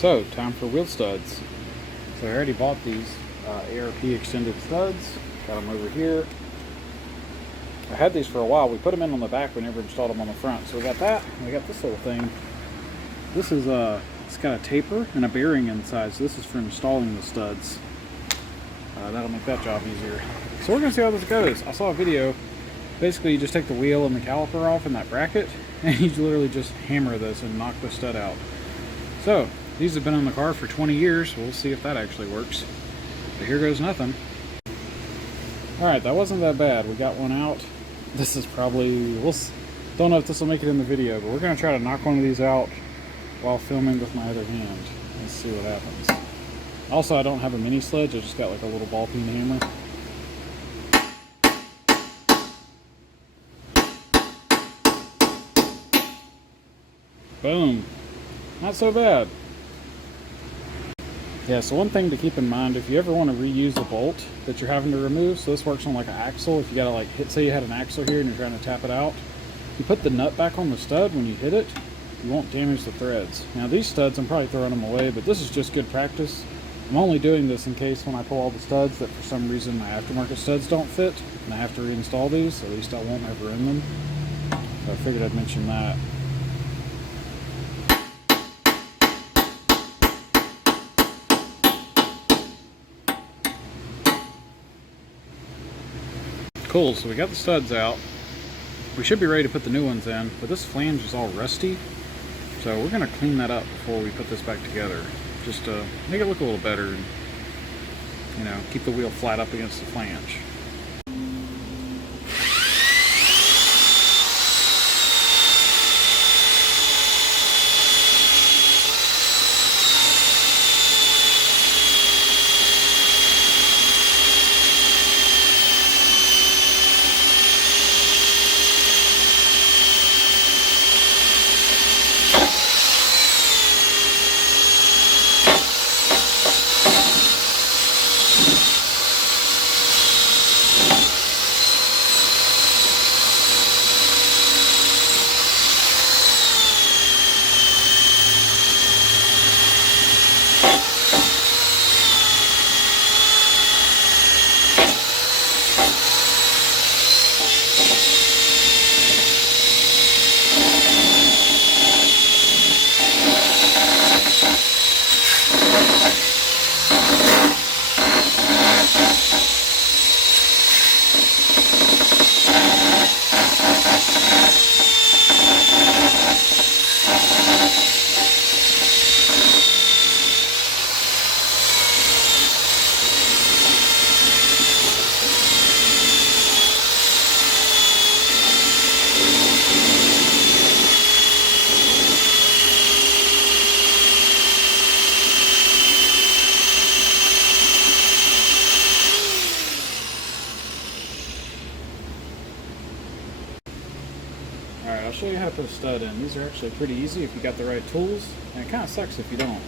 So, time for wheel studs. So I already bought these ARP extended studs. Got them over here. I had these for a while. We put them in on the back. We never installed them on the front. So we got that. And we got this little thing. This is it's got a taper and a bearing inside. So this is for installing the studs. That'll make that job easier. So we're gonna see how this goes. I saw a video. Basically, you just take the wheel and the caliper off in that bracket, and you literally just hammer this and knock the stud out. So these have been in the car for 20 years. We'll see if that actually works. But here goes nothing. Alright, that wasn't that bad. We got one out. This is probably, don't know if this will make it in the video, but we're going to try to knock one of these out while filming with my other hand. Let's see what happens. Also, I don't have a mini sledge. I just got like a little ball peen hammer. Boom. Not so bad. Yeah, so one thing to keep in mind, if you ever want to reuse a bolt that you're having to remove, so this works on like an axle, if you gotta like hit, say you had an axle here and you're trying to tap it out, you put the nut back on the stud when you hit it, you won't damage the threads. Now these studs, I'm probably throwing them away, but this is just good practice. I'm only doing this in case when I pull all the studs that for some reason my aftermarket studs don't fit, and I have to reinstall these, at least I won't ever ruin them. So I figured I'd mention that. Cool, so we got the studs out. We should be ready to put the new ones in, but this flange is all rusty. So we're gonna clean that up before we put this back together. Just to make it look a little better and, you know, keep the wheel flat up against the flange. Alright, I'll show you how to put a stud in. These are actually pretty easy if you got the right tools, and it kind of sucks if you don't.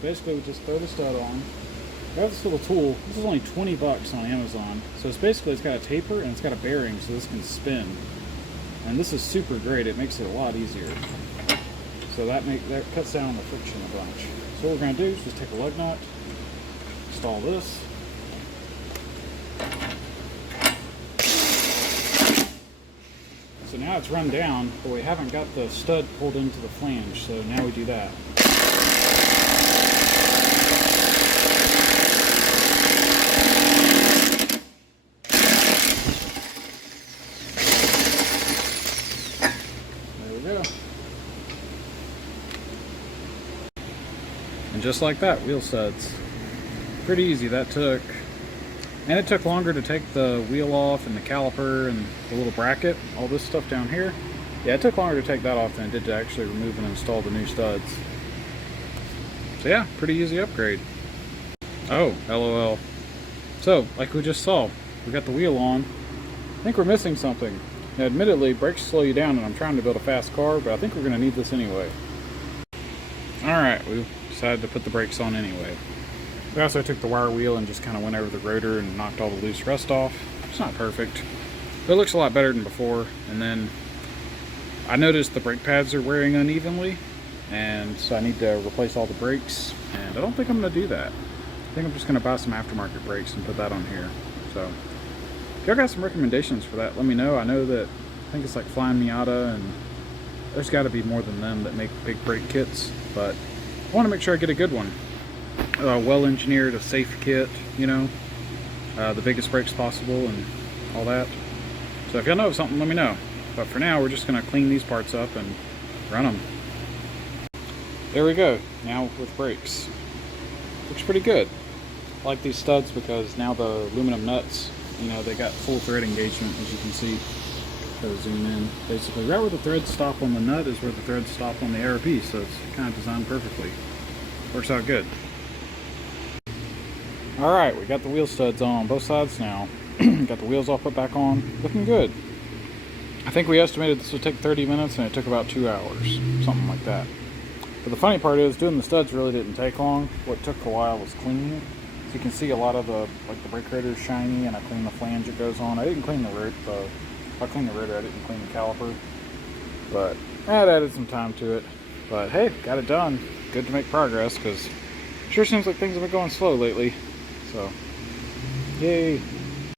Basically, we just throw the stud on. I have this little tool. This is only 20 bucks on Amazon. So it's basically, it's got a taper and it's got a bearing so this can spin. And this is super great. It makes it a lot easier. So that cuts down on the friction a bunch. So what we're going to do is just take a lug nut, install this. So now it's run down, but we haven't got the stud pulled into the flange, so now we do that. There we go. And just like that, wheel studs. Pretty easy that took. And it took longer to take the wheel off and the caliper and the little bracket, all this stuff down here. Yeah, it took longer to take that off than it did to actually remove and install the new studs. So yeah, pretty easy upgrade. Oh, LOL. So, like we just saw, we got the wheel on. I think we're missing something. Now, admittedly, brakes slow you down and I'm trying to build a fast car, but I think we're going to need this anyway. Alright, we decided to put the brakes on anyway. We also took the wire wheel and just kind of went over the rotor and knocked all the loose rust off. It's not perfect, but it looks a lot better than before. And then I noticed the brake pads are wearing unevenly, and so I need to replace all the brakes, and I don't think I'm going to do that. I think I'm just going to buy some aftermarket brakes and put that on here. So if y'all got some recommendations for that, let me know. I know that, I think it's like Flying Miata, and there's got to be more than them that make big brake kits, but I want to make sure I get a good one. Well engineered, a safe kit, you know, the biggest brakes possible and all that. So if y'all know of something, let me know. But for now, we're just going to clean these parts up and run them. There we go, now with brakes. Looks pretty good. I like these studs because now the aluminum nuts, you know, they got full thread engagement, as you can see. So zoom in. Basically, right where the threads stop on the nut is where the threads stop on the ARP, so it's kind of designed perfectly. Works out good. Alright, we got the wheel studs on both sides now. Got the wheels all put back on. Looking good. I think we estimated this would take 30 minutes and it took about 2 hours. Something like that. But the funny part is, doing the studs really didn't take long. What took a while was cleaning it. So you can see a lot of the, like the brake rotor is shiny, and I cleaned the flange it goes on. I didn't clean the rotor, I cleaned the rotor, I didn't clean the caliper. But that added some time to it. But hey, got it done. Good to make progress, because it sure seems like things have been going slow lately. So, yay.